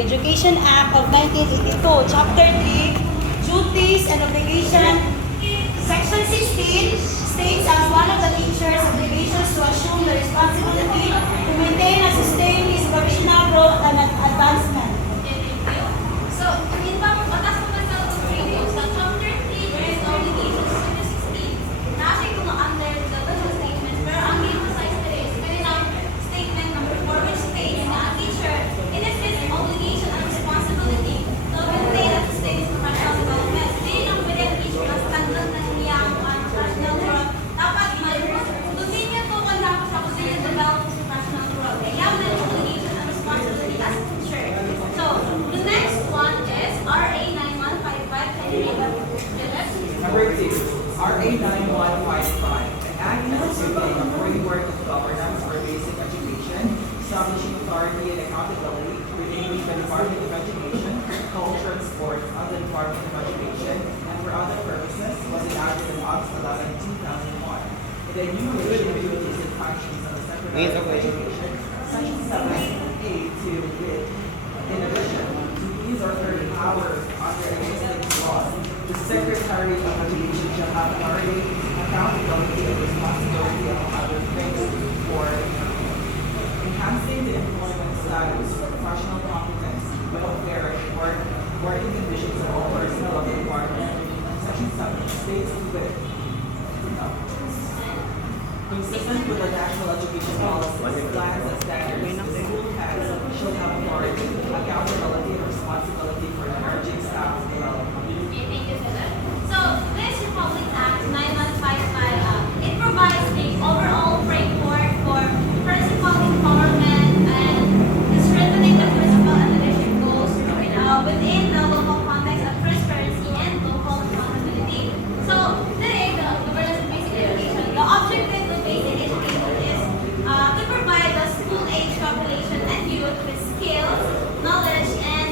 Education Act of 1982, Chapter 3, Duties and Obligation. Section 16 states as one of the teacher's obligations to assume the responsibility to maintain and sustain his professional growth and advancement. So, in batas ko sa review, sa chapter 3, there is no obligation. Chapter 16, nasa ito nga under the personal statements, pero ang emphasize na is, kanilang statement number 4, which states na a teacher, it is his obligation and responsibility to maintain and sustain his professional development. Hindi lang pwede ang teacher na standard na niyang professional growth. Dapat continue to conduct sa continue to develop his professional growth. Kaya may obligation and responsibility as a teacher. So, the next one is RA 9155. Can you read that, Philip? Number 2, RA 9155, an act instituting a framework of governance for basic education, establishing authority and accountability within the Department of Education, Culture and Sports of the Department of Education, and for other purposes, was enacted on August 11, 2001. In the enumeration of duties and functions of the Secretary of Education, Section 7A to wit. In addition, duties or certain powers under existing laws, the Secretary of Education shall have authority, accountability, and responsibility among other things for enhancing the employment status, professional competence, welfare, and working conditions of all personnel of the department. Section 7 states with consistent with the national education policies, plans, and standards, the school heads shall have authority, accountability, and responsibility for encouraging staff development. Okay, thank you, Philip. So, this Republic Act 9155, it provides the overall framework for principal empowerment and the strengthening the principal and leadership goals within the local context of transparency and local accountability. So, today, the governance of basic education, the objective of basic education is to provide the school age population and youth with skills, knowledge, and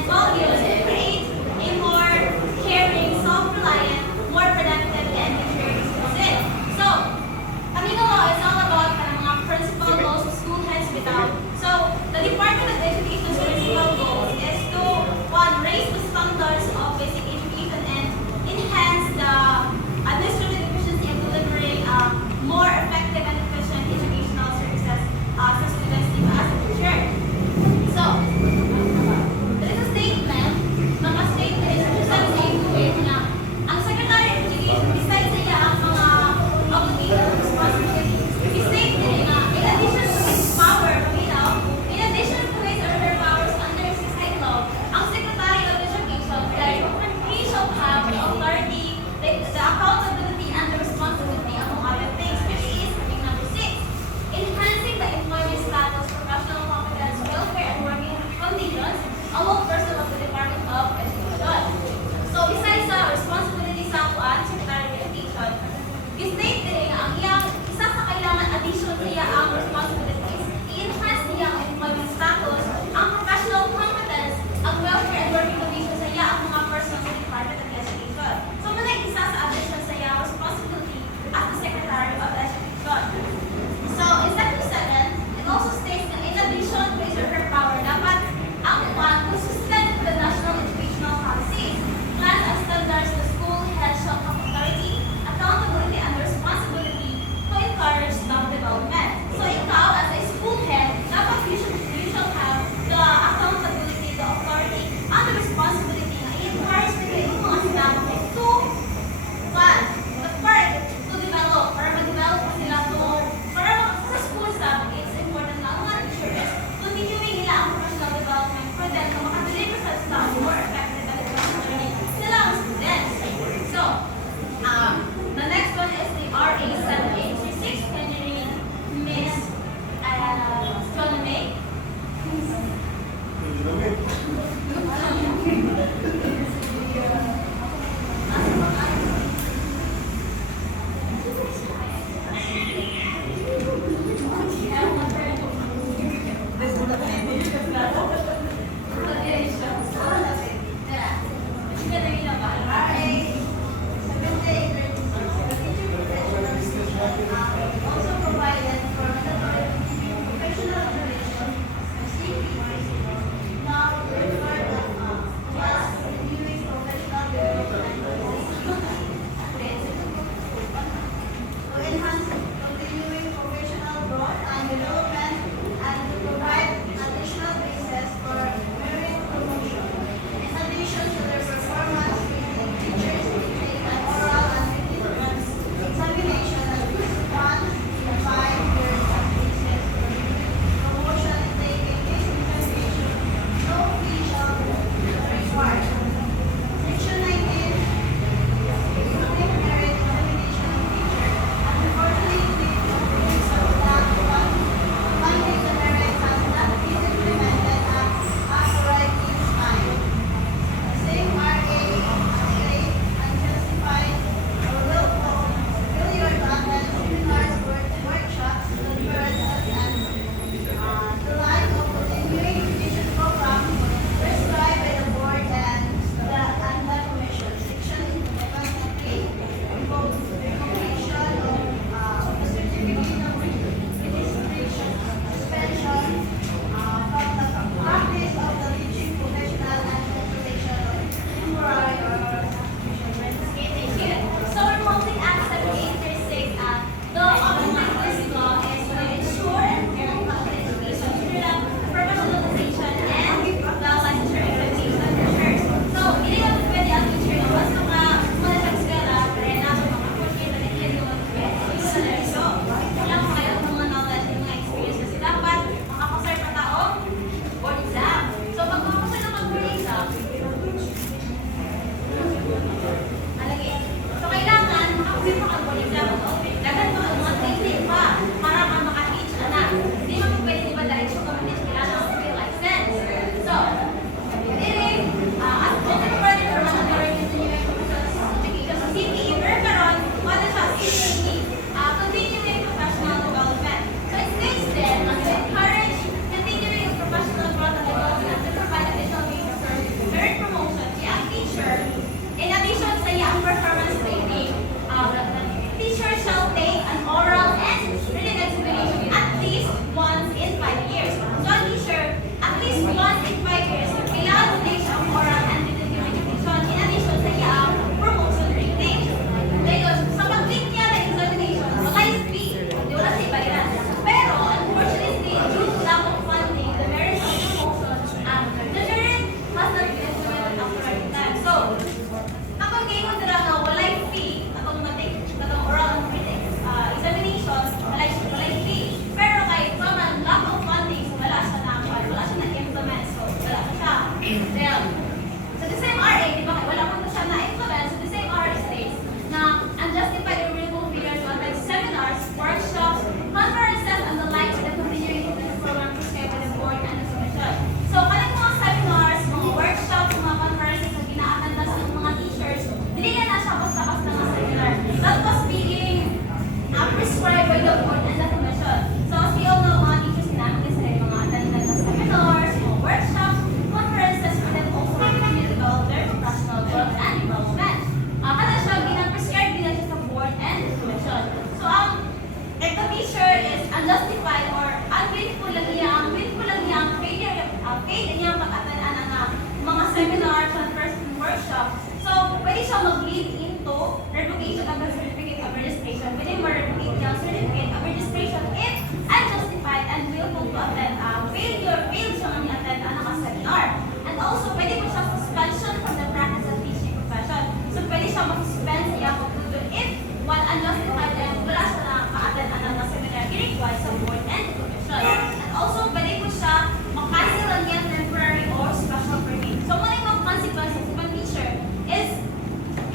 education minimum remedial certificate of registration if unjustified and willful to attend failed siya nga attend ang seminar. And also, pwede po siya suspension from the practice of teaching profession. So, pwede siya mag-suspend sa iyang pagtutun if one unjustified and wala siya na ma-attend ang seminar i-require sa board and commission. And also, pwede po siya mag-cancel ang iyang temporary or special permit. So, one of the consequences of a teacher is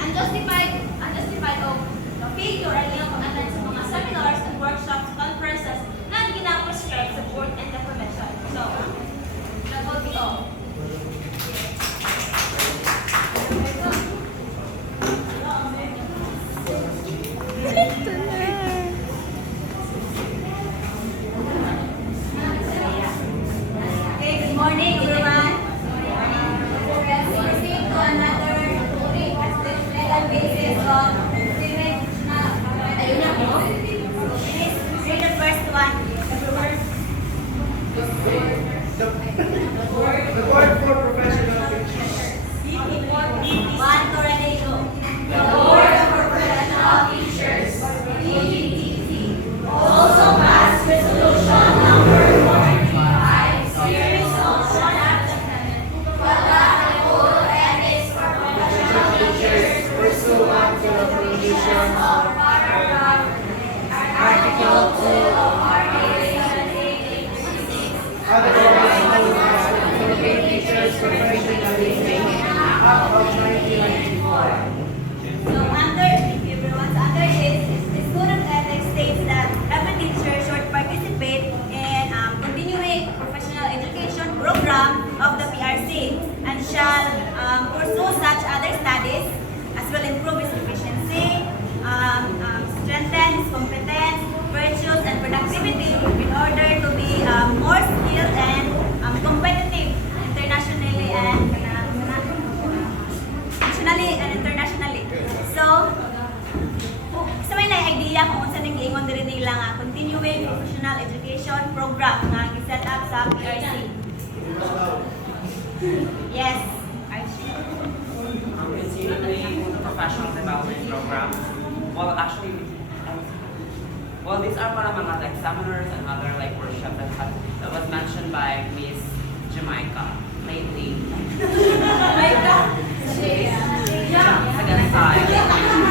unjustified of the failure ay iyang pag-attend sa mga seminars and workshops, conferences na gina-prescribe sa board and the commission. So, that will be all. Okay, good morning everyone. Let's proceed to another legal basis of read the first one. The board for professional teachers. One to ready go. The Board for Professional Teachers, BPTT, also passed resolution number 135, series of one act amendment to adopt the code of ethics for professional teachers Pursuant to the provisions of paragraph Article 2 of RA 7886. otherwise known as the Philippine Teachers Professional Act of 1994. So under this code of ethics states that every teacher should participate in continuing professional education program of the PRC and shall pursue such other studies as will improve his efficiency, strengthen his competence, virtues, and productivity in order to be more skilled and competitive internationally and nationally and internationally. So may na-idea kung unsa ning giingon diri nila nga continuing professional education program nga gi-set up sa PRC. Yes, Archie. Continuing professional development program. Well, actually, these are para mga like seminars and other like workshops that was mentioned by Miss Jamaica lately.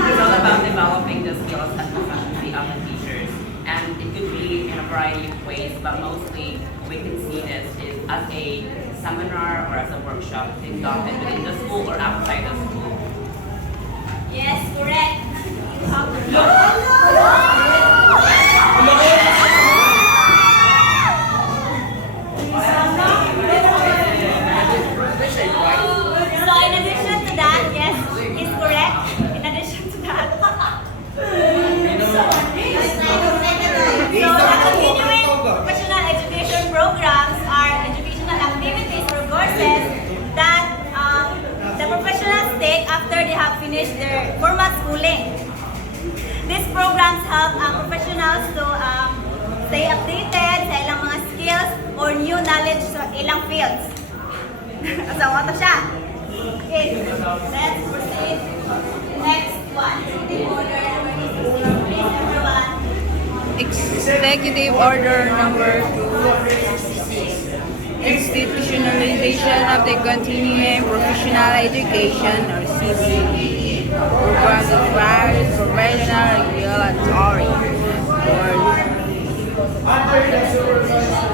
It's all about developing the skills and proficiency of the teachers, and it could be in a variety of ways, but mostly we can see this is as a seminar or as a workshop conducted within the school or outside the school. Yes, correct. So in addition to that, yes, is correct. In addition to that. So the continuing professional education programs are educational activities or courses that the professionals take after they have finished their formal schooling. These programs help professionals to stay updated sa ilang mga skills or new knowledge sa ilang fields. So, ito siya. Okay, let's proceed. Next one. Executive order number 16. Please, everyone. Executive Order Number 266, Institutionalization of the Continuing Professional Education or CPE Program requires professional regulatory board. Under the supervision.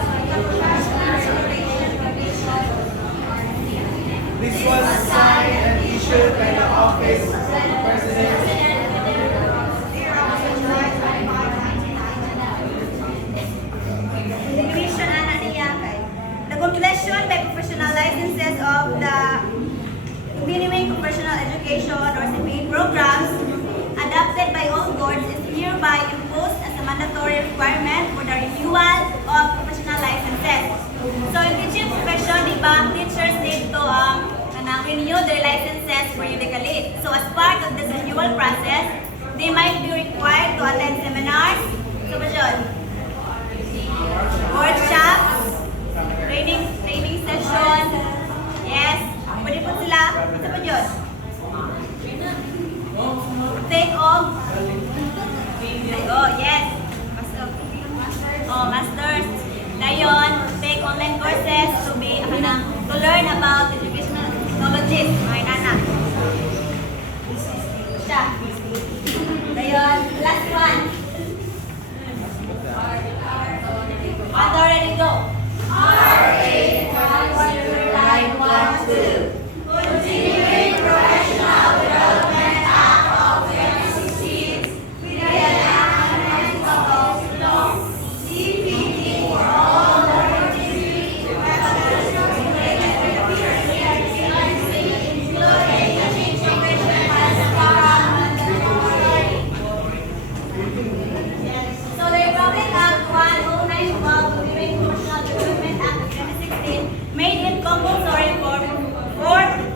This was signed and issued by the Office of the President. Division ana niya kay the completion by professional licenses of the continuing professional education or CPE programs adopted by all boards is hereby imposed as a mandatory requirement for the renewal of professional licenses. So in teaching profession, di ba, teachers need to renew their licenses periodically. So as part of this renewal process, they might be required to attend seminars, so ba yun? Workshops, training sessions, yes, pwede po sila, ano ba yun? Take off online courses to learn about educational technologies. Mga inana. Siya. Dayon, last one. On the ready, go. Line 1, 2. Continuing Professional Development Act of 2016 with the enactment of law. CPD for all learning professionals related to the including teaching provision as paramandatory. So the Republic Act 10912 Continuing Professional Development Act of 2016 made it compulsory for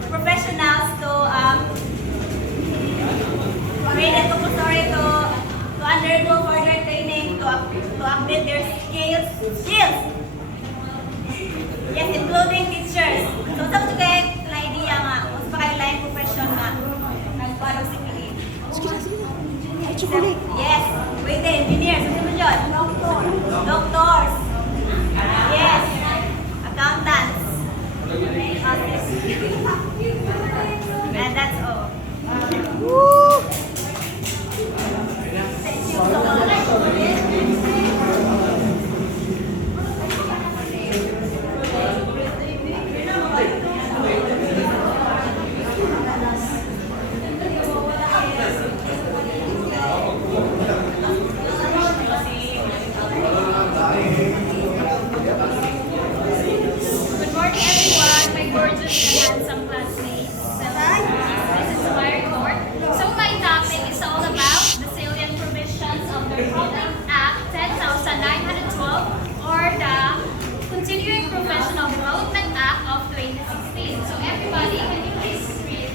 professionals to undergo further training to update their skills. Yes, including teachers. So sa mga kayo na idea nga, mas pa kayo line profession nga nagparang CPD. Yes, pwede, engineers, ano mo dyan? Doctors. Yes, accountants. And that's all. Good morning, everyone. My gorgeous and handsome classmates. This is Mary Court. So my topic is all about the salient provisions of the Republic Act 10,912 or the Continuing Professional Development Act of 2016. So everybody, can you please read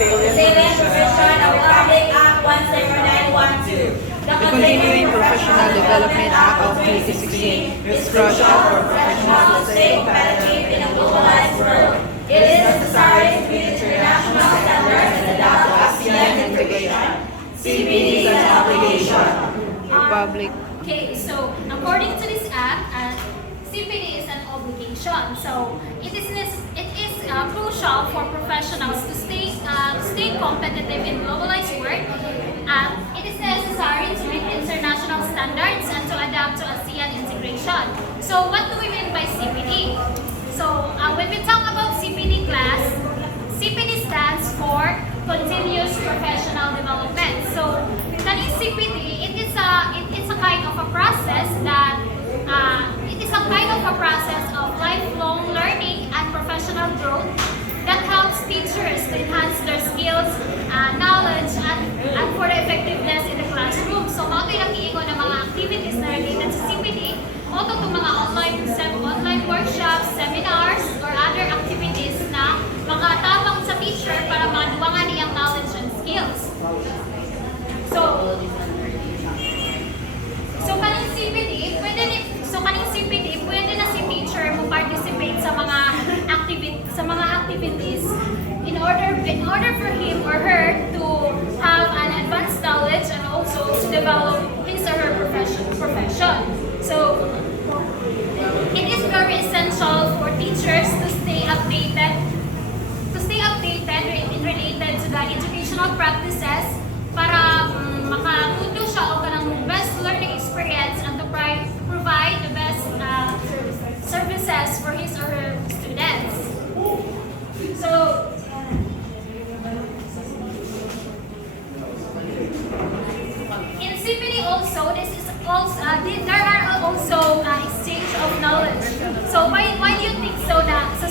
Salient provision of Republic Act 10912. The Continuing Professional Development Act of 2016 is crucial for professionals To stay competitive in a globalized world, it is necessary to meet international standards and adapt to ASEAN integration. CPD is an obligation. Republic. Okay, so according to this act, CPD is an obligation. So it is crucial for professionals to stay competitive in globalized world. It is necessary to meet international standards and to adapt to ASEAN integration. So what do we mean by CPD? So when we talk about CPD class, CPD stands for Continuous Professional Development. So kaning CPD, it is a kind of a process of lifelong learning and professional growth that helps teachers to enhance their skills, knowledge, and for the effectiveness in the classroom. So mga ilang ng mga activities na related sa CPD, o to mga online workshops, seminars, or other activities na makatabang sa teacher para maduwangan niyang knowledge and skills. So kaning CPD, pwede na si teacher mo participate sa mga activities in order for him or her to have an advanced knowledge and also to develop his or her profession. So it is very essential for teachers to stay updated related to the educational practices para makatuto siya o kanang best learning experience and to provide the best services for his or her students. So in CPD also, there are also exchange of knowledge. So why do you think so na sa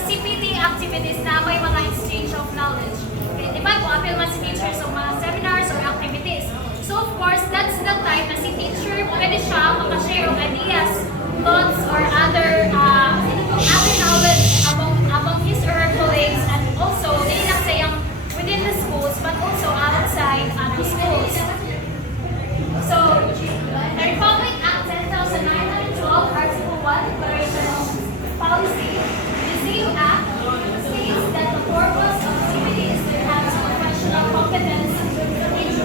CPD activities na may mga exchange of knowledge? Okay, di ba kung appeal man si teacher sa mga seminars or activities. So of course, that's the time na si teacher pwede siya makashare of ideas, thoughts, or other knowledge among his or her colleagues, and also hindi lang sayang within the schools but also outside other schools. So the Republic Act 10,912 Article 1 Declaration of Policy, the same act states that the purpose of CPD is to enhance professional competence in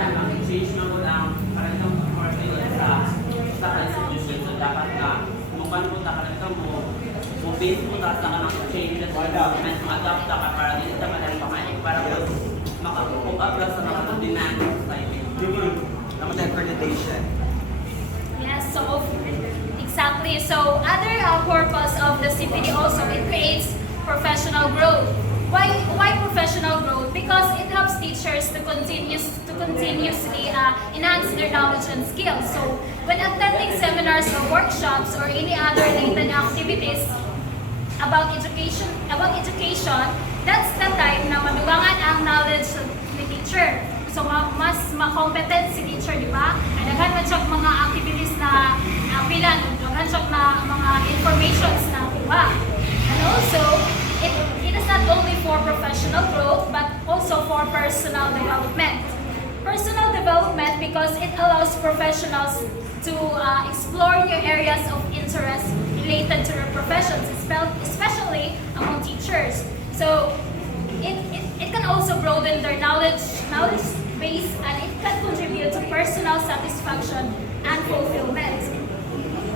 time, ang change na mo lang, karaniwang formula sa constitution. So, dapat ka, kung paano mo karaniwang mo base mo taas na ka ng changes and adapt ka para din sa mga pamanik para makakup up lang sa mga demand ng society. Naman sa accreditation. Yes, so exactly. So other purpose of the CPD also, it creates professional growth. Why professional growth? Because it helps teachers to continuously enhance their knowledge and skills. So when attending seminars or workshops or any other related activities about education, that's the time na madugangan ang knowledge ni teacher. So mas ma-competent si teacher, di ba? Daghan man siya mga activities na pilan, daghan siya na mga informations na kuha. And also, it is not only for professional growth but also for personal development. Personal development because it allows professionals to explore new areas of interest related to their professions, especially among teachers. So it can also broaden their knowledge base, and it can contribute to personal satisfaction and fulfillment.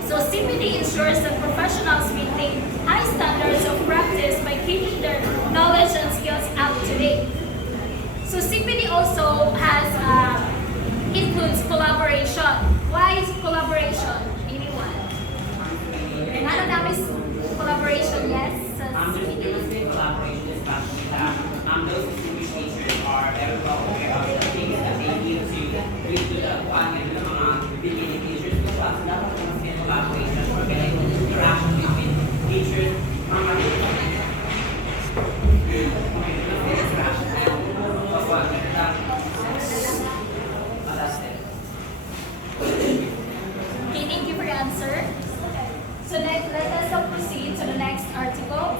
So CPD ensures that professionals maintain high standards of practice by keeping their knowledge and skills up to date. So CPD also has includes collaboration. Why is collaboration? Anyone? Ano namin collaboration? Yes. Sa CPD. Collaboration is actually that those distinguished teachers are very well aware of the things that they need to bring to the one and the mga beginning teachers to us. Dapat kung mas kaya collaboration or kaya yung interaction between teachers, mga interaction tayo. That's it. Okay, thank you for your answer. So next, let us proceed to the next article.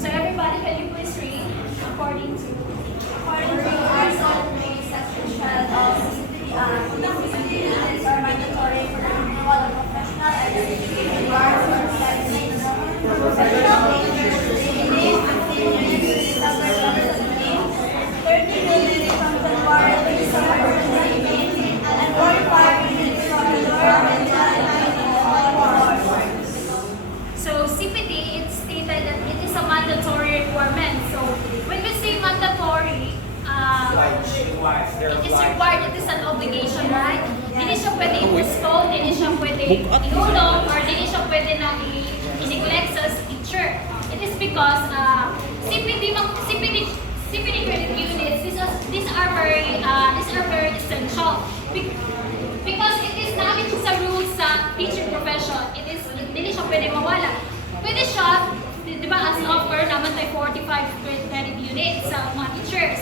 So everybody, can you please read according to Article 3, Section 12 of CPD Act, are mandatory for the renewal of professional identification cards or licenses. Professional teachers released 15 units in December 2017, 30 units from January to December 2018, and 45 units from January and July 2014. So CPD, it stated that it is a mandatory requirement. So when we say mandatory, it is required, it is an obligation, right? Hindi siya pwede i-postpone, hindi siya pwede i-ulong, or hindi siya pwede na i-neglect sa teacher. It is because CPD credit units, these are very essential. Because it is namin sa rules sa teaching profession. Hindi siya pwede mawala. Pwede siya, di ba, as offer naman tayo 45 credit units sa mga teachers.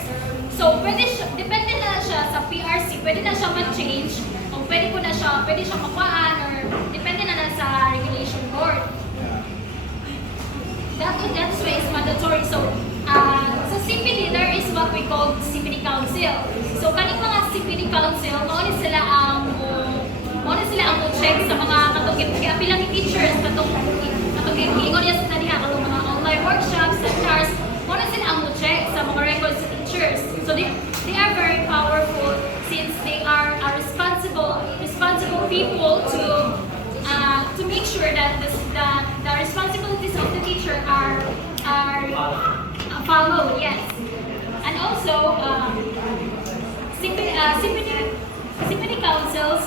So, pwede siya, depende na siya sa PRC, pwede na siya ma-change, o pwede siya makuhaan, or depende na sa regulation board. That's why it's mandatory. So, sa CPD, there is what we call CPD Council. So, kaning mga CPD Council, mauna sila ang check sa mga bilang teachers, katong ingon niya sa niya, katong mga online workshops, seminars, mauna sila ang check sa mga records sa teachers. So, they are very powerful since they are responsible people to make sure that the responsibilities of the teacher are followed. Yes, and also CPD councils,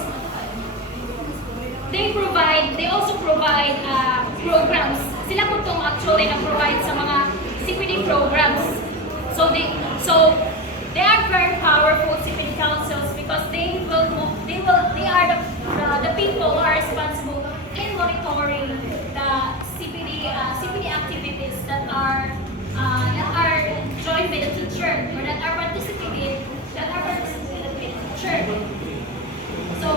they also provide programs. Sila po itong actually na-provide sa mga CPD programs. So they are very powerful CPD councils because they are the people who are responsible in monitoring the CPD activities that are joined by the teacher or that are participated by the teacher. So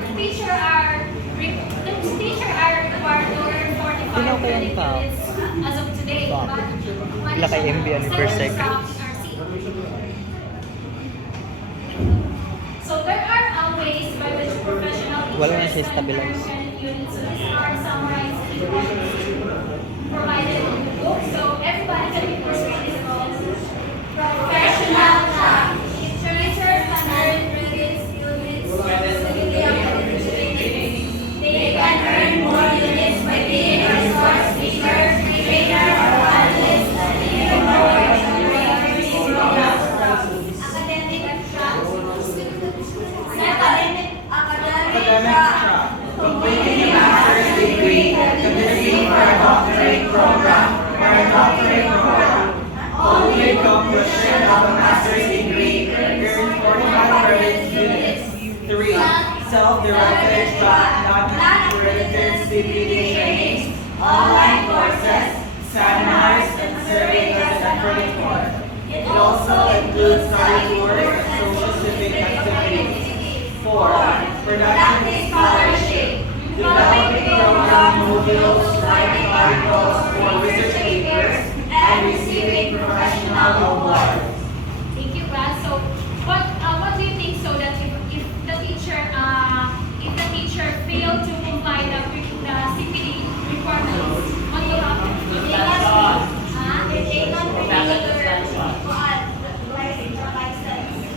the teacher are required to earn 45 credit units as of today. Ila kay MB ano per sec. So there are ways by which professional Wala na teachers siya can stabilize. earn credit units. So these are summarized in the provided in the book. So everybody can be doctorate program. Only completion of a master's degree earns 45 credit units. 3. Self-directed but not accredited CPD trainings, online courses, seminars, and serving as an accreditor. It also includes study tours and social civic activities. 4. Productive scholarship, developing program modules, writing articles for research papers, and receiving professional awards. Thank you, Brad. So, what do you think? So that if the teacher failed to comply the CPD requirements, what will happen?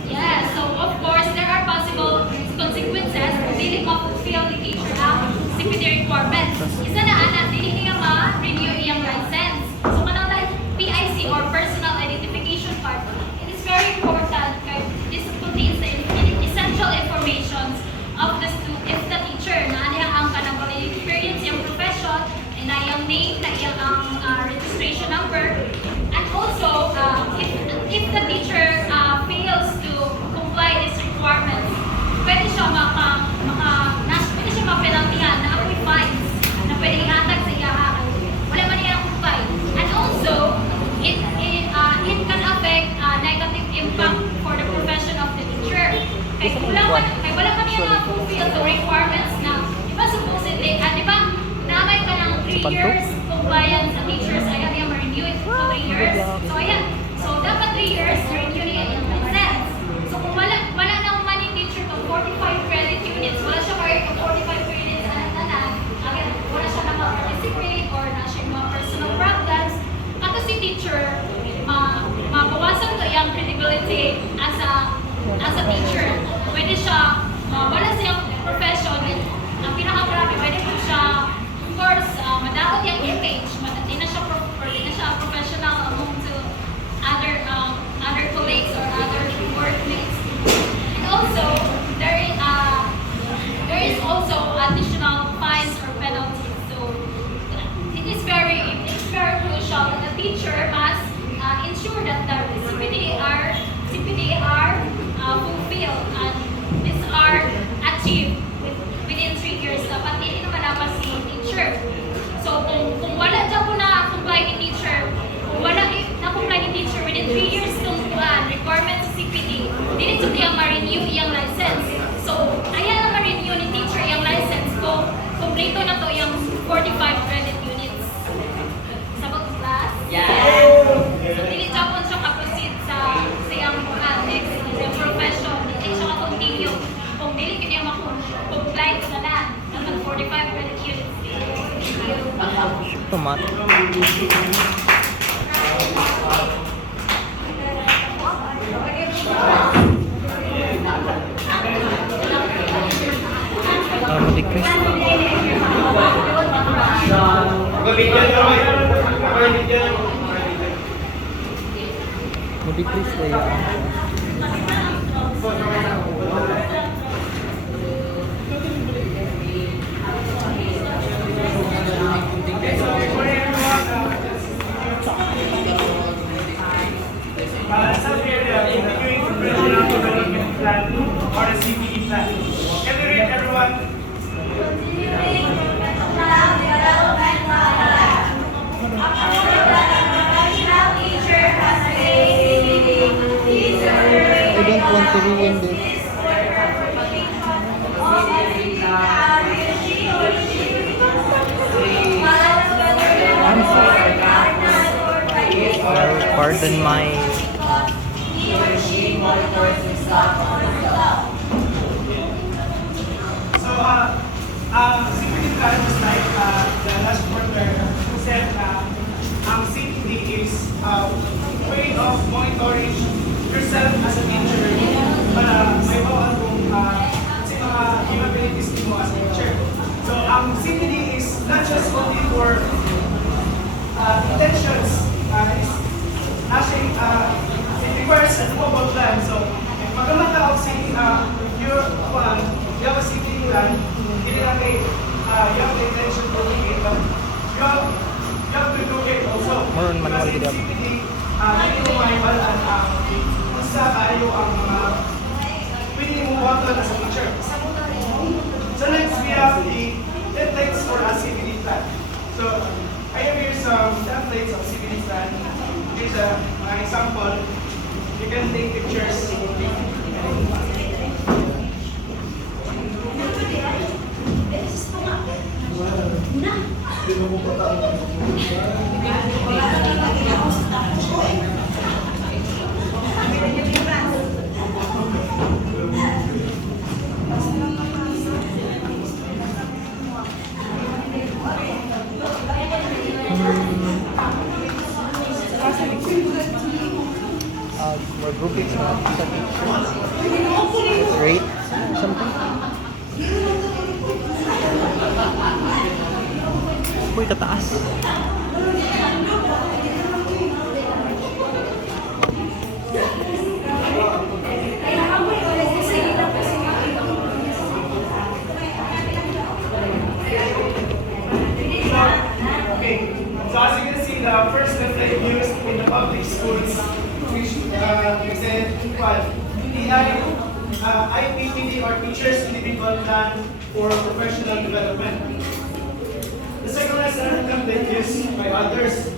Yeah. So of course there are possible consequences dili mo fulfill the teacher ang CPD requirements. Isa na ana dili niya ma-renew iyang license. So kanang PIC or personal identification card, it is very important kay this contains the essential information of the student, if the teacher na niya ang kanang experience yung profession, and na yung name, na yung registration number, and also if the teacher fails to comply these requirements, pwede siya pwede siya mapenaltihan na ako'y fines na pwede ihatag sa iya wala man niya comply. And also it can affect negative impact for the profession of the teacher. Kaya wala man niya na-fulfill the requirements na, di ba supposedly, di ba namay ka ng 3 years compliance sa teachers, ayaw niya ma-renew it for 3 years. So ayan, so dapat 3 years renew niya yung license. So kung wala nang money teacher to 45 credit units, wala siya kaya kung 45 credits anak-anak, again, wala siya na ma-participate or na siya mga personal problems, kato si teacher, mabawasan to yung credibility as a teacher. Pwede siya, wala siyang profession, ang pinakamarami, pwede po siya, of course, madaot yung image, di na siya professional among to other colleagues or other workmates. And also, there is also additional fines or penalties. So, it is very crucial that the teacher must ensure that the CPD are fulfilled and these are achieved within 3 years. Dapat hindi naman dapat si teacher. So kung wala dyan po na comply ni teacher, kung wala na comply ni teacher within 3 years kung requirements sa CPD, hindi nito niyang ma-renew iyang license. So ayan na ma-renew ni teacher iyang license ko, kompleto na to yung 45 credit units. Sabot class? Yes! So dili Japon siya ka-proceed sa iyang next profession, dili siya ka-continue. Kung dili ko niya ma-comply sa na, ng 45 credit units. Tomato. Madikris. Madikris na yun. Or the CPE plan. Can you read everyone? I don't want to ruin this. Pardon my... So, CPD plan is like the last quarter who said CPD is a way of monitoring yourself as a teacher para may bawal kung sa mga capabilities mo as a teacher. So, CPD is not just only for intentions, actually, it requires a global plan. So, pag matawag you have a CPD plan, hindi lang you have the intention to do it, but you have to do it also. Maroon man in CPD, hindi mo maiwalaan ang isa kayo ang mga pwede mo wato na sa teacher. So next we have the templates for a CPD plan. So I have here some templates of CPD plan. Here's an example. You can take pictures. For groupings na sa picture. Rate something. Uy, kataas. Okay, so as you can see, the first template used in the public schools, which is IPPD or Teachers Individual Plan for Professional Development. The second one is another template used by others.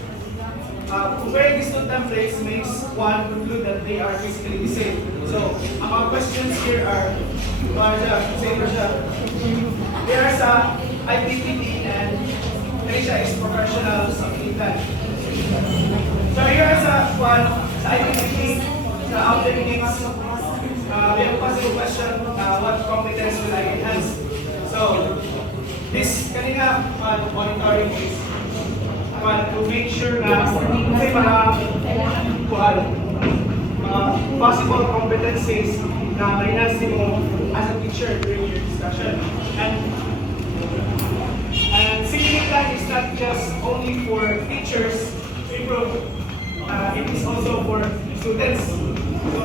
Comparing these two templates makes one conclude that they are basically the same. So, ang mga questions here are, same ba siya? There are sa IPPD and Asia is professional sa Pilipinas. So here is one sa IPPD, sa outlet needs. We have a possible question, what competence will I enhance? So, this kanina monitoring is to make sure na kasi possible competencies na ma-enhance mo as a teacher during your discussion. And CPD plan is not just only for teachers to improve, it is also for students. So,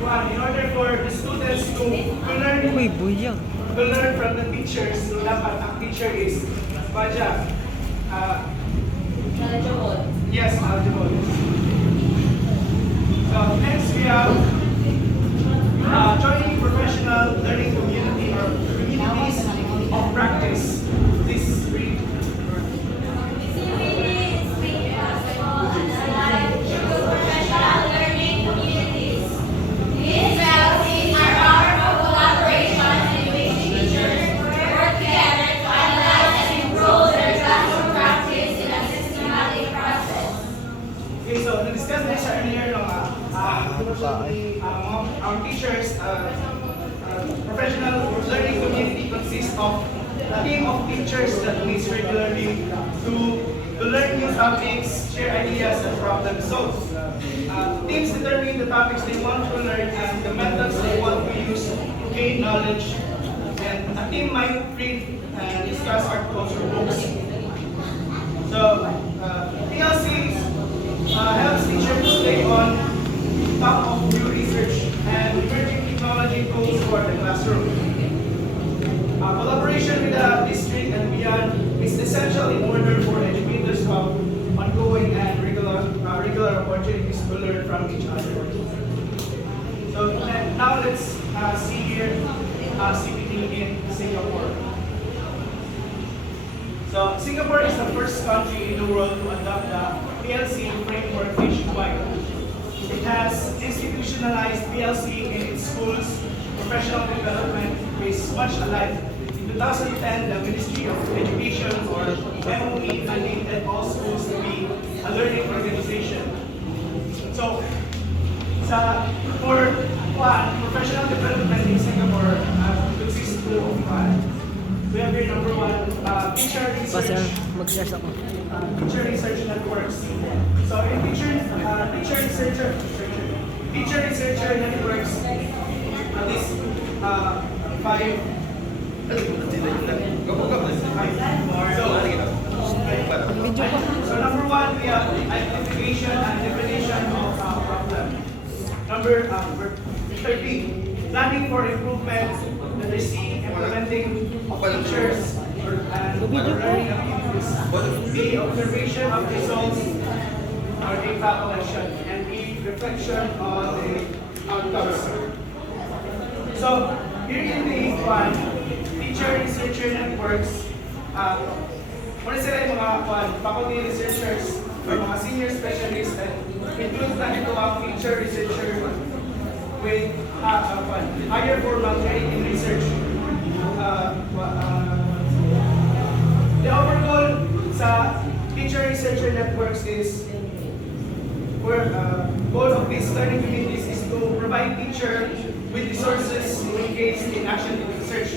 in order for the students to learn from the teachers, so dapat ang teacher is knowledgeable. Yes, knowledgeable. So next we have joining professional learning community or communities of practice. This is really okay, so na-discuss na siya earlier our teachers, professional learning community consists of a team of teachers that meets regularly to learn new topics, share ideas, and problem solve. Teams determine the topics they want to learn and the methods they want to use to gain knowledge. And a team might read and discuss articles or books. So, PLC helps teachers stay on top of new research and emerging technology tools for the classroom. Collaboration with the district and beyond is essential in order for educators to have ongoing and regular opportunities to learn from each other. So now let's see here CPD in Singapore. So Singapore is the first country in the world to adopt the PLC framework nationwide. It has institutionalized PLC in its schools. Professional development is much alive. In 2010, the Ministry of Education or MOE mandated all schools to be a learning organization. So, for professional development in Singapore, consists of we have here number one, teacher research. Teacher research networks. So in teacher researcher networks, these five. So number one, we have identification and definition of problem. Number 13, planning for improvement, literacy, implementing teachers and learning activities, the observation of results or data collection, and the reflection on the outcomes. So, here in the one, teacher researcher networks, muna sila yung mga faculty researchers or mga senior specialists that includes na ito ang teacher researcher with higher formal training in research. The overall goal sa teacher researcher networks is where goal of these learning communities is to provide teacher with resources to engage in action research.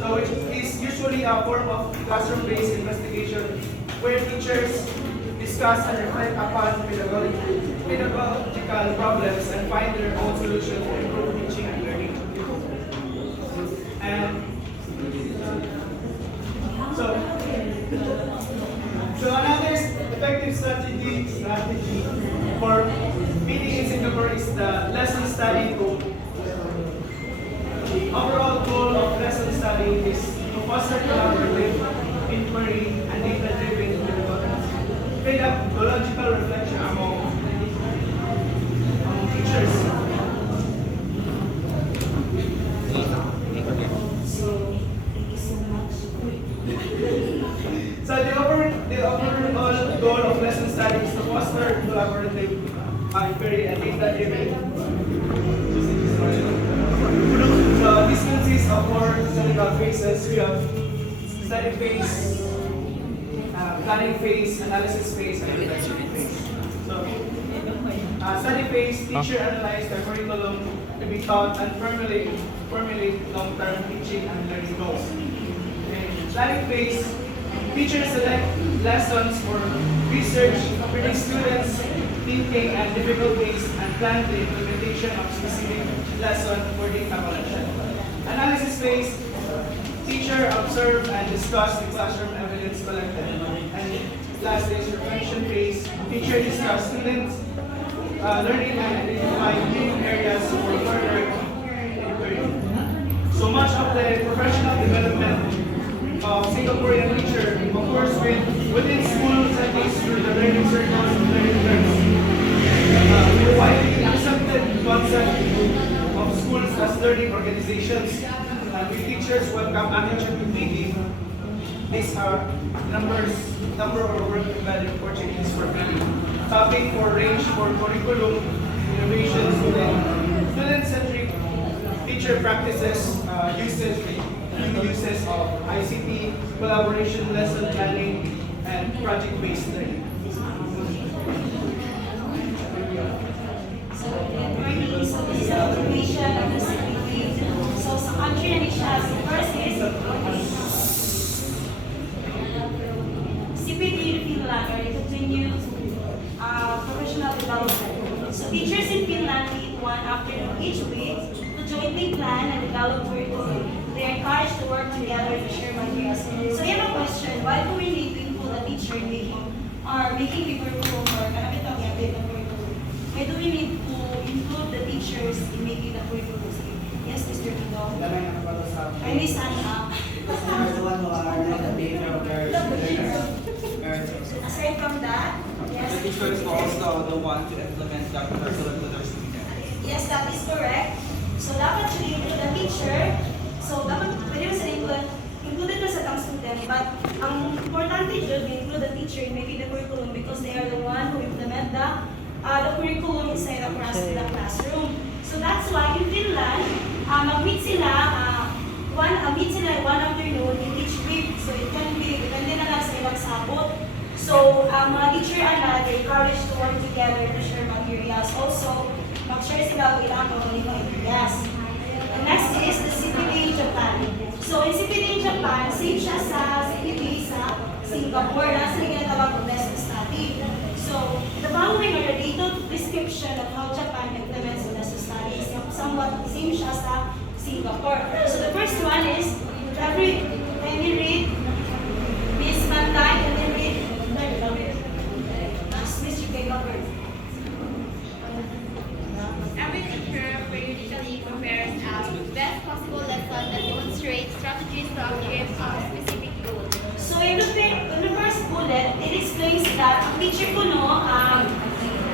So it is usually a form of classroom-based investigation where teachers discuss and reflect upon pedagogical problems and find their own solution to improve teaching and learning. And so another effective strategy for meeting in Singapore is the lesson study goal. The overall goal of lesson study is to foster collaborative inquiry and data-driven pedagogical reflection among teachers. So the overall goal of lesson study is to foster collaborative inquiry and data-driven. So this consists of four clinical phases. We have study phase, planning phase, analysis phase, and reflection phase. So study phase, teacher analyze the curriculum to be taught and formulate long-term teaching and learning goals. Planning phase, teachers select lessons for research, predict students' thinking and difficulties, and plan the implementation of specific lesson for data collection. Analysis phase, teacher observe and discuss the classroom evidence collected. And last is reflection phase, teacher discuss students' learning and identify new areas for further inquiry. So much of the professional development of Singaporean teacher occurs within school settings through the learning circles and learning terms. We widely accepted concept of schools as learning organizations, and we teachers welcome attitude to thinking. These are number of work embedded opportunities for training. Topic for range for curriculum, innovation, student-centric teacher practices, uses of ICT, collaboration, lesson planning, and project-based learning. So this is the information of the CPD. So sa country na siya, so first is CPD in Finland are continued professional development. So teachers in Finland meet one afternoon each week to jointly plan and develop curriculum. They are encouraged to work together to share ideas. So I have a question, why do we need to include a teacher in making the curriculum or update the curriculum? Why do we need to include the teachers in making the curriculum? Yes, Mr. Tito. I may stand up. Aside from that, yes. The teacher is also the one to implement the curriculum to their students. Yes, that is correct. So dapat siya include the teacher. So dapat pwede mo sila included na sa tang student. But ang importante dyan, include the teacher in making the curriculum because they are the one who implement the curriculum inside the classroom. So that's why in Finland, mag-meet sila one afternoon in each week. So it can be, depende na lang sa ilang sabot. So mga teacher they're encouraged to work together to share materials. Also, mag-share sila kung ilang mga ideas. And next is the CPD in Japan. So in CPD in Japan, same siya sa CPD sa Singapore. Nasa rin ginatawag ng lesson study. So the following are the detailed description of how Japan implements the lesson studies. Somewhat same siya sa Singapore. So the first one is, let me read Miss Van Dyke and then read Mr. Gagabert. Every teacher periodically prepares a best possible lesson that demonstrates strategies to achieve a specific goal? So in the first bullet, it explains that ang teacher ko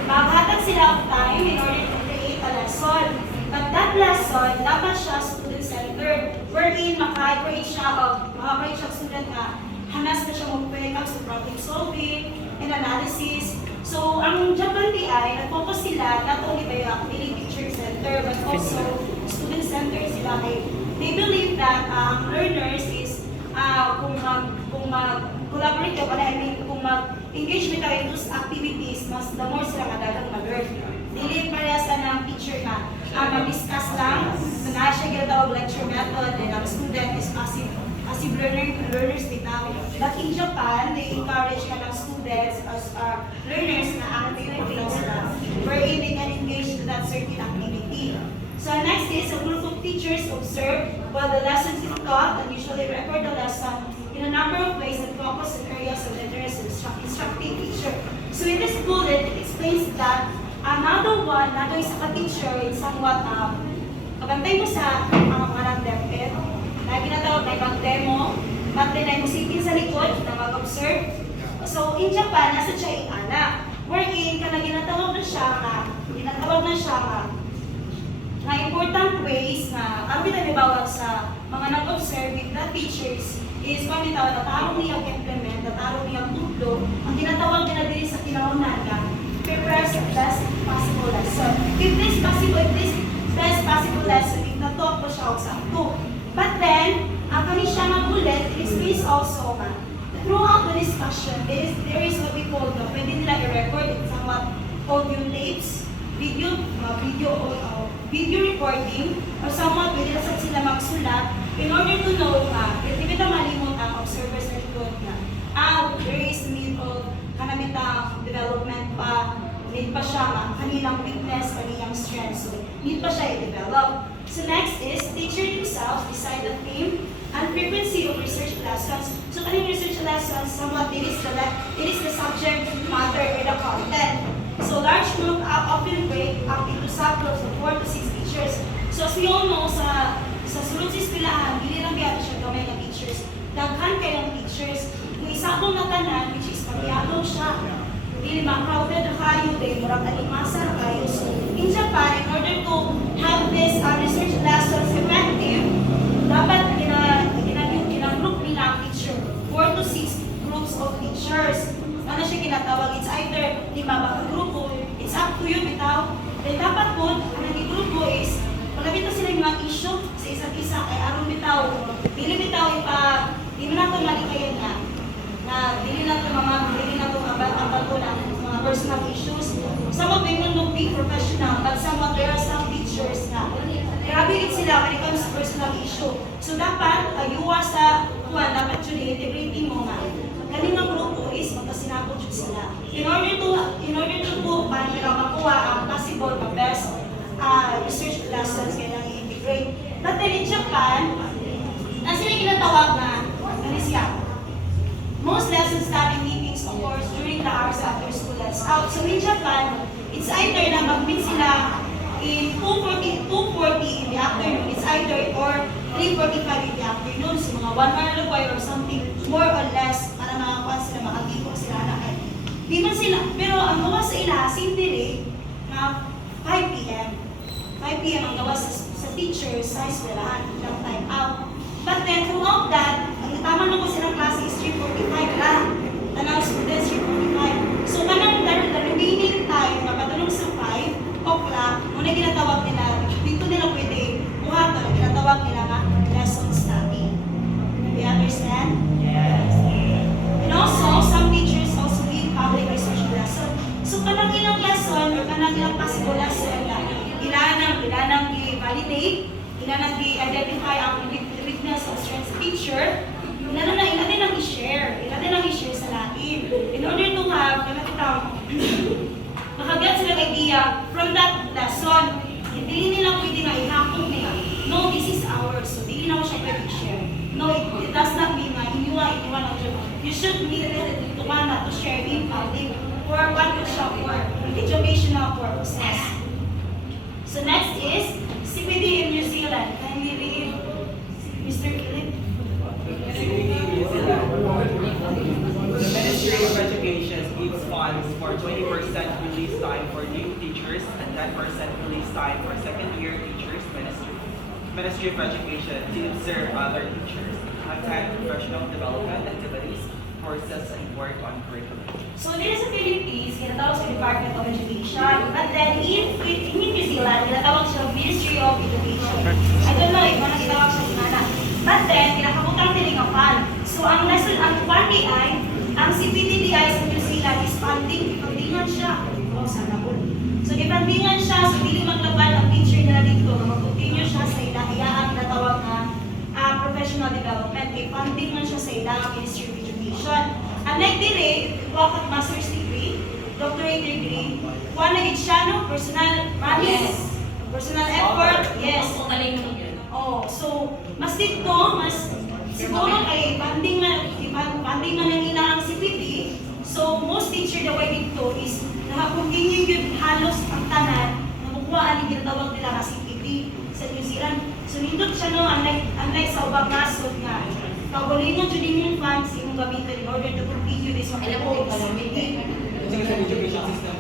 maghatag sila of time in order to create a lesson. But that lesson, dapat siya student-centered, wherein makaka-create siya student na hanas na siya mag-pick up sa problem solving and analysis. So ang Japan PI, nag-focus sila not only by being teacher-centered but also student-centered sila. They believe that learners is kung mag-collaborate ka pala, kung mag-engage with tayo in those activities, mas the more sila kadagang mag-learn. Dili parehas ng teacher na mag-discuss lang, na siya ginatawag lecture method, and ang student is passive learners bitaw. But in Japan, they encourage ka ng students as learners na active lang sila, wherein they can engage to that certain activity. So next is a group of teachers observe while the lessons is taught and usually record the lesson in a number of ways and focus on areas of interest in instructing teacher. So in this bullet, it explains that another isa ka-teacher is somewhat kabantay mo sa mga depth na ginatawag na ibang demo, bantay na yung sitin sa likod na mag-observe. So in Japan, nasa siya anak, wherein ka na ginatawag na siya na important ways na ang pinanibawag sa mga nag-observe with the teachers is pamitaw na tarong niyang implement, na tarong niyang tutlo, ang tinatawag nila din sa kinaunan na prepare the best possible lesson. If this best possible lesson, if na-talk po siya sa ito. But then, ang kani siya bullet, it explains also na throughout the discussion, there is what we call the, pwede nila i-record it somewhat audio tapes, video recording, or somewhat pwede na sila magsulat in order to know hindi kita malimot ang observers na likod na there is need of kanamitang development need pa siya kanilang weakness, kanilang strength, so need pa siya i-develop. So next is teacher themselves decide the theme and frequency of research lessons. So kaning research lessons, somewhat it is the subject matter or the content. So large group often break up into subgroups of 4 to 6 teachers. So as we all know, sa sulod sa eskwelahan, hindi lang biya siya gamay ng teachers. Daghan kayong teachers. Kung isa akong natanan, which is pagbiadong siya, hindi crowded na kayo, dahil murang alimasa na kayo. So in Japan, in order to have this research lessons effective, dapat ginagroup nila ang teacher. 4 to 6 groups of teachers. Ano siya ginatawag? It's either 5 ba grupo, it's up to you bitaw. Then dapat po, ang naging grupo is, pagkabita sila yung mga issue sa isa't isa, kay aron bitaw, dili bitaw di mo na ito malikayan dili na ito abato na mga personal issues. Some of them will be professional, but somewhat there are some teachers na grabe rin sila when it comes to personal issue. So dapat, ayuwa sa kuwan, dapat yun integrating mo nga. Kaninang grupo is magkasinapot yun sila. In order to nila makuha ang possible the best research lessons kailangan i-integrate. But then in Japan, na sila ginatawag na siya. Most lessons study meetings, of course, during the hours after school that's out. So in Japan, it's either na mag-meet sila in 2:40 in the afternoon, it's either or 3:45 in the afternoon, so mga 1 hour away or something more or less para makakuha sila, makatipok sila na kayo. Di man sila, pero ang gawa sa ila, simple na 5 p.m. 5 p.m. ang gawa sa teachers, sa eskwelahan, ilang time out. But then throughout that, ang tama na ko silang klase is 3:45 lang. Tanang students, 3:45. So kanang the remaining time, mapatulong sa 5 o'clock, muna ginatawag nila, dito nila pwede buhato, ginatawag nila nga lesson study. Do you understand? Yes. And also, some teachers also give public research lesson. So kanang ilang lesson or kanang ilang possible lesson na ilanang i-validate, ilanang i-identify ang weakness of strengths teacher, ilan ang i-share sa lain. In order to have, makagat sila idea from that lesson, hindi nila pwede na ihakong nila. No, this is ours, so hindi na siya pwede i-share. No, it does not mean na iniwa na siya. You should need it to share in public for workshop or educational purposes. So next is CPD in New Zealand. Can we read Mr. Philip? designed for second-year teachers, Ministry of Education to observe other teachers, attend professional development activities, courses, and work on curriculum. So dito sa Philippines, ginatawag sa Department of Education. But then in New Zealand, ginatawag siya Ministry of Education. I don't know if ano ginatawag siya ginana. But then, kinakabutang din ang fund. So ang lesson, ang funding ay, ang CPTDI sa New Zealand is funding, ipagdingan siya. Oh, sana po. So ipagdingan siya, so hindi maglaban ang teacher na dito, na mag-continue siya sa ilahiyaan na tawag na professional development. Ipagding man siya sa ilang Ministry of Education. Unlike dire, wakat master's degree, doctorate degree, kuha na siya, no? Personal money, personal effort, yes. Oh, so, mas dito, mas siguro kay banding man ang inaang CPT. So, most teacher na way dito is nakakontinue yun halos ang tanan na makuhaan yung ginatawag nila na CPT sa New Zealand. So, nindot siya, no? Unlike sa ubang nasod nga, kaugalingan dyan yung funds yung gamitin in order to continue this one. Sige sa education system.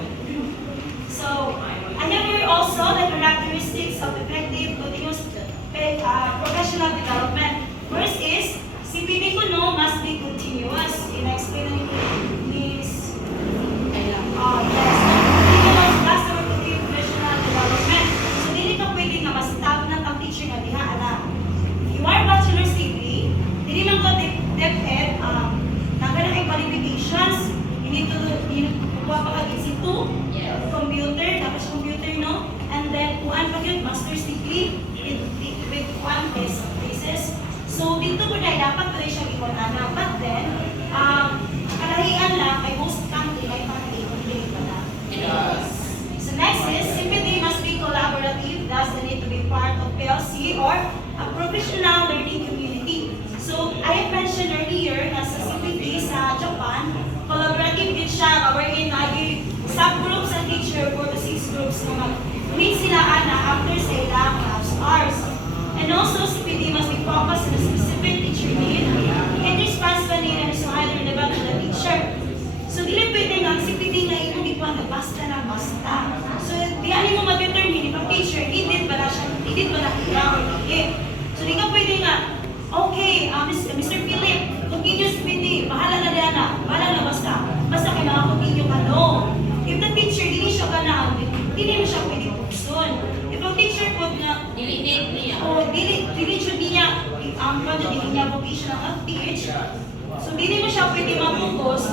So, and then we're also the characteristics of effective continuous professional development. First is, CPD ko no must be continuous. In-explain na Miss yes. Continuous customer continuous professional development. So, hindi ka pwede nga ma-stop na ang teacher na diha, alam. You are bachelor's degree, hindi man ko DepEd, nagkaroon kay qualifications, kuha pa ka Institute, computer, tapos computer, no? And then, kuhaan pa yun, master's degree with one thesis. So, dito po na dapat pa rin siya iwanana. But then, kalahian lang, ay most country ay pang-i-complete pa na. So, next is, CPD must be collaborative, thus they need to be part of PLC or a professional learning community. So, I have mentioned earlier na sa CPD sa Japan, collaborative din siya, wherein subgroups ang teacher, 4 to 6 groups na mag-meet sila na after sa ilang hours. And also, CPD must be focused on a specific teacher need and response to need and so either develop the teacher. So, dili pwede nga ang CPD na ito di pa basta na basta. So, di ano mo ma-determine if ang teacher, edit ba na siya, edit ba na kaya or hindi. So, di ka pwede nga, okay, Mr. Philip, continuous CPD, bahala na diyan na, bahala na basta. Basta kayo makakontinue ka, no. If the teacher, dili siya ganaan, dili mo siya pwede pukson. If ang teacher po na, dili siya niya, ang project, dili niya vocational at PH. So, dili mo siya pwede mag-focus.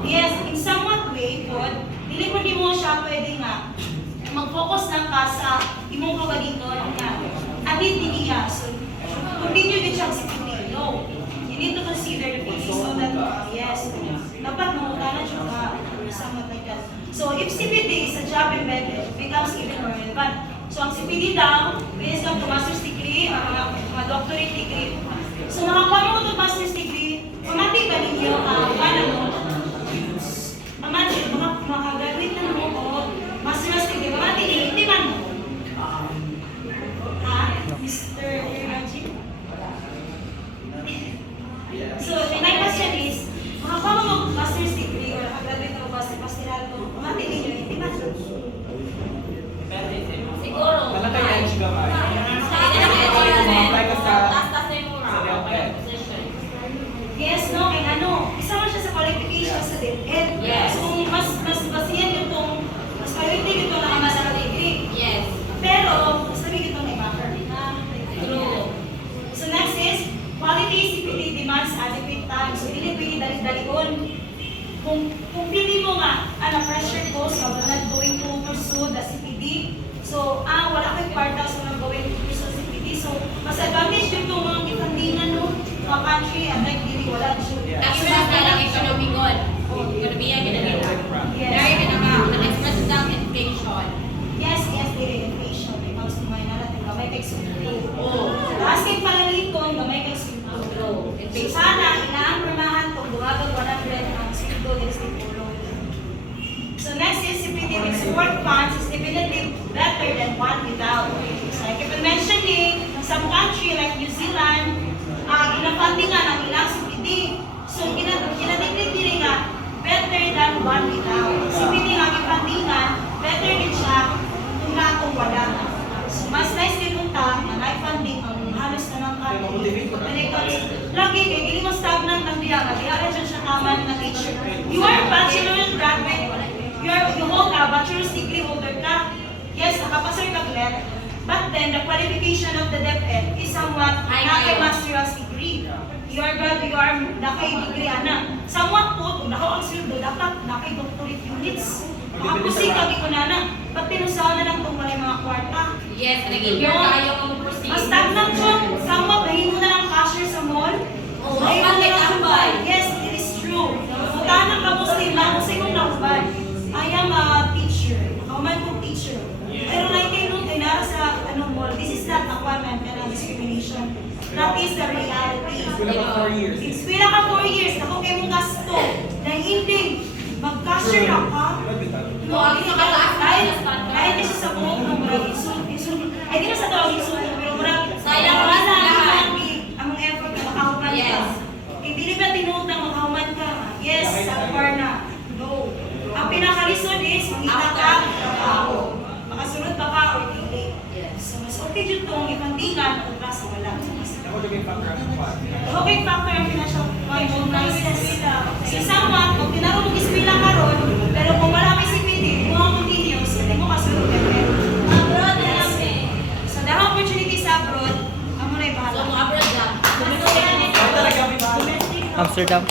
Yes, in somewhat way, po, dili mo siya pwede nga, mag-focus lang ka sa imong kagalito nga. Adit din niya. So, continue din siyang CPD. No. You need to consider the basis so that, yes, dapat mahutanan siya ka, somewhat like that. So, if CPD is a job embedded, it becomes even more relevant. So, ang CPD daw, based on the master's degree, mga doctorate degree. So, nakakuha mo ito master's degree, pamati ba ninyo, makagraduate na mo o master's degree, pamati ninyo, hindi man mo. Mr. Irmaji? So, my question is, makakuha mo master's degree or nakagraduate na mo pastirado, pamati ninyo, hindi man mo. Siguro. Wala kayo edge ka ba? Apply ka sa DepEd. Yes, no, kaya ano, isa man siya sa qualification sa DepEd. Yes. So, mas basihan yung itong, mas priority yung itong nakamaster degree. Yes. Pero, mas sabi yung itong may backer. True. So, next is, quality CPD demands adequate time. So, hindi pwede dali-dalion. Kung pili mo nga, pressure ko, so I'm not going to pursue the CPD. So, wala kang part-time, so I'm going to pursue CPD. So, mas advantage yung itong mga kitandingan, no? Mga country, like, dili, wala siya. Ang isa ka lang economy god. Ekonomiya, ginanila. Yes. Dahil ka na express ng education. Yes, dili, inflation. Because may nalating gamay kay sumpo. Tapos kay palaliton, gamay kay sumpo. So, sana, ilang permahan kung dumagag 100 ang sumpo, yes, So next is CPD with support funds is definitely better than one without. So I keep on mentioning, some country like New Zealand, ginafunding nga ng ilang CPD. So ginadeclare din nga better than one without. CPD nga gifunding nga, better din siya kung nga kung wala. teacher. You are a bachelor's graduate. You hold a bachelor's degree holder ka. Yes, nakapasar ka clear. But then, the qualification of the DepEd is somewhat master's degree. You are nakay degree, ana. Somewhat po, kung ako ang sildo, dapat nakay doctorate units. Makapusin kami ko na. Ba't pinusaw na lang itong mga kwarta? Yes, nag-year tayo kung proceed. Mas stagnant yun. Somewhat, bahin mo na lang cashier sa mall. Oo, Bahin mo na bakit lang ang tambay. Yes, it is true. Mutahan ka po sa iba, kung sa ikong nakubay. I am a teacher. Nakauman kong teacher. Pero like kayo nun, kay nara sa mall, this is not acquirement and discrimination. That is the reality. School ka 4 years. Eskwela ka 4 years, ako kayo mong gasto. Dahil hindi, mag-cashier na ka. Kahit kasi sa buong ng marami ay di na sa tawag insulto, pero marami. Sayang wala lang lahat. ang effort na makahuman ka. Yes. Hindi ba tinuod na makahuman ka? Yes, sa bar na. No. Ang pinakalisod is, mangita ka, trabaho. Makasunod ba ka or hindi? So, mas okay dyan itong ipandingan o klasa wala. Ako dyan may factor ang kwan. Okay factor ang financial crisis. Sa somewhat, kung tinaro mo iskwela ka ron, pero kung wala may CPT, kung mo continuous, hindi mo kasunod ka rin. Abroad na lang eh. So, dahil opportunity sa abroad, amo na So, ibahala. abroad na. Ako talaga may bahala. Amsterdam.